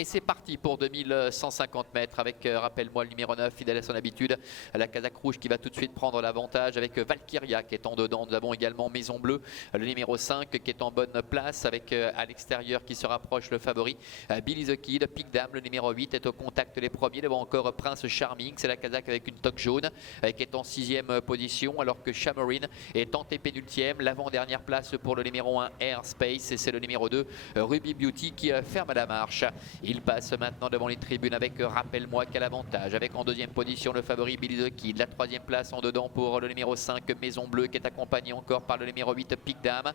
Et c'est parti pour 2150 mètres avec, rappelle-moi, le numéro 9, fidèle à son habitude, la Casaque rouge qui va tout de suite prendre l'avantage avec Valkyria qui est en dedans. Nous avons également Maison Bleue, le numéro 5 qui est en bonne place avec à l'extérieur qui se rapproche le favori. Billy the Kid, Pic Dame, le numéro 8 est au contact des premiers. Devant encore Prince Charming, c'est la Casaque avec une toque jaune qui est en 6e position alors que Shamarine est en pénultième. L'avant-dernière place pour le numéro 1 Airspace et c'est le numéro 2 Ruby Beauty qui ferme la marche. Il passe maintenant devant les tribunes avec rappelle-moi quel avantage. Avec en deuxième position le favori Billy the Kid. La troisième place en dedans pour le numéro 5 Maison Bleue qui est accompagné encore par le numéro 8 Pic Dame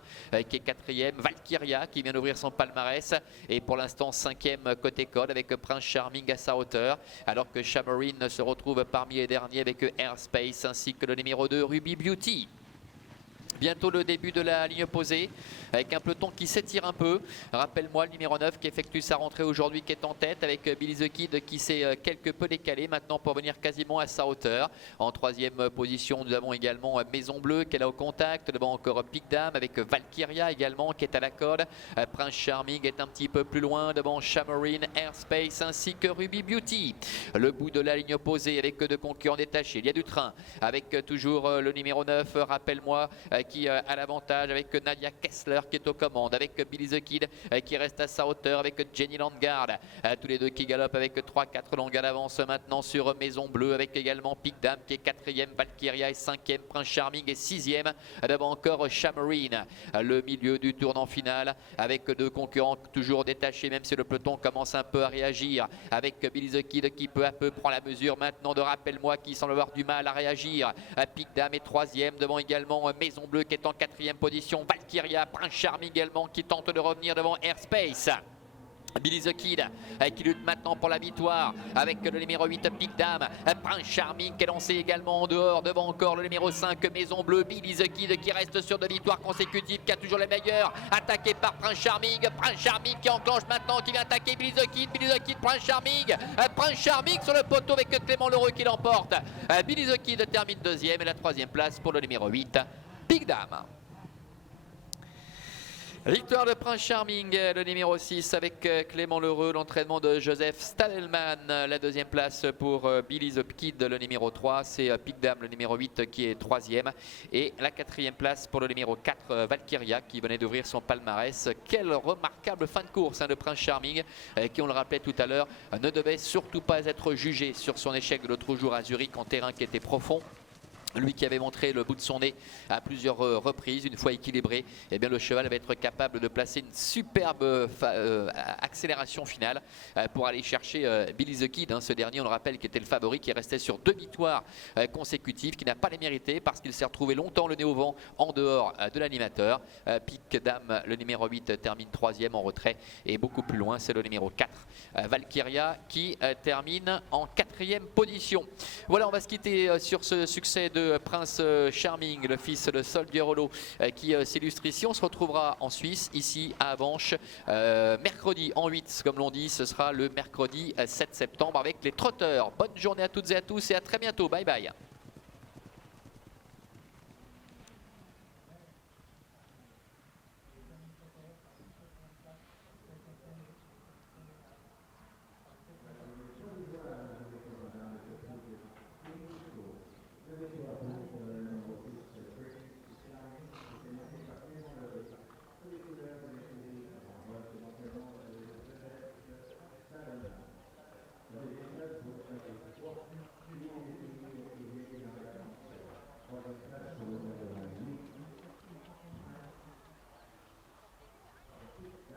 qui est quatrième. Valkyria qui vient d'ouvrir son palmarès et pour l'instant cinquième côté code avec Prince Charming à sa hauteur. Alors que Shamarine se retrouve parmi les derniers avec Airspace ainsi que le numéro 2 Ruby Beauty. Bientôt le début de la ligne opposée avec un peloton qui s'étire un peu. Rappelle-moi le numéro 9 qui effectue sa rentrée aujourd'hui qui est en tête avec Billy the Kid qui s'est quelque peu décalé maintenant pour venir quasiment à sa hauteur. En troisième position nous avons également Maison Bleue qui est là au contact. Devant encore Pic Dame avec Valkyria également qui est à la corde. Prince Charming est un petit peu plus loin devant Shamarine, Airspace ainsi que Ruby Beauty. Le bout de la ligne opposée avec deux concurrents détachés. Il y a du train avec toujours le numéro 9 rappelle-moi qui a l'avantage avec Nadia Kessler qui est aux commandes, avec Billy the Kid qui reste à sa hauteur, avec Jenny Landgaard, tous les deux qui galopent avec 3-4 longues à l'avance maintenant sur Maison Bleue, avec également Pic Dame qui est quatrième, Valkyria est cinquième, Prince Charming est sixième, devant encore Shamarine. Le milieu du tournant final avec deux concurrents toujours détachés, même si le peloton commence un peu à réagir, avec Billy the Kid qui peu à peu prend la mesure maintenant de rappelle-moi qui semble avoir du mal à réagir. Pic Dame est troisième, devant également Maison Bleue qui est en quatrième position, Valkyria, Prince Charming également qui tente de revenir devant Airspace. Billy the Kid qui lutte maintenant pour la victoire avec le numéro 8 Pic Dame, Prince Charming qui est lancé également en dehors, devant encore le numéro 5 Maison Bleue, Billy the Kid qui reste sur deux victoires consécutives, qui a toujours les meilleurs, attaqué par Prince Charming qui enclenche maintenant, qui vient attaquer Billy the Kid, Prince Charming sur le poteau avec Clément Lheureux qui l'emporte. Billy the Kid termine deuxième et la troisième place pour le numéro 8 Pic Dame. Victoire de Prince Charming, le numéro 6 avec Clément Lheureux, l'entraînement de Joseph Stadelman. La deuxième place pour Billy the Kid, le numéro 3, c'est Pic Dame, le numéro 8 qui est troisième. Et la quatrième place pour le numéro 4, Valkyria qui venait d'ouvrir son palmarès. Quelle remarquable fin de course de Prince Charming qui, on le rappelait tout à l'heure, ne devait surtout pas être jugé sur son échec de l'autre jour à Zurich en terrain qui était profond. Lui qui avait montré le bout de son nez à plusieurs reprises, une fois équilibré, eh bien le cheval va être capable de placer une superbe accélération finale pour aller chercher Billy the Kid. Ce dernier, on le rappelle, qui était le favori, qui restait sur deux victoires consécutives, qui n'a pas les mérité parce qu'il s'est retrouvé longtemps le nez au vent en dehors de l'animateur. Pic Dame, le numéro 8, termine troisième en retrait et beaucoup plus loin, c'est le numéro 4, Valkyria, qui termine en quatrième position. Voilà, on va se quitter sur ce succès de Prince Charming, le fils de Sol Guerrolo qui s'illustre ici. On se retrouvera en Suisse, ici à Avanches, mercredi en 8, comme l'on dit. Ce sera le mercredi 7 septembre avec les trotteurs. Bonne journée à toutes et à tous et à très bientôt. Bye bye.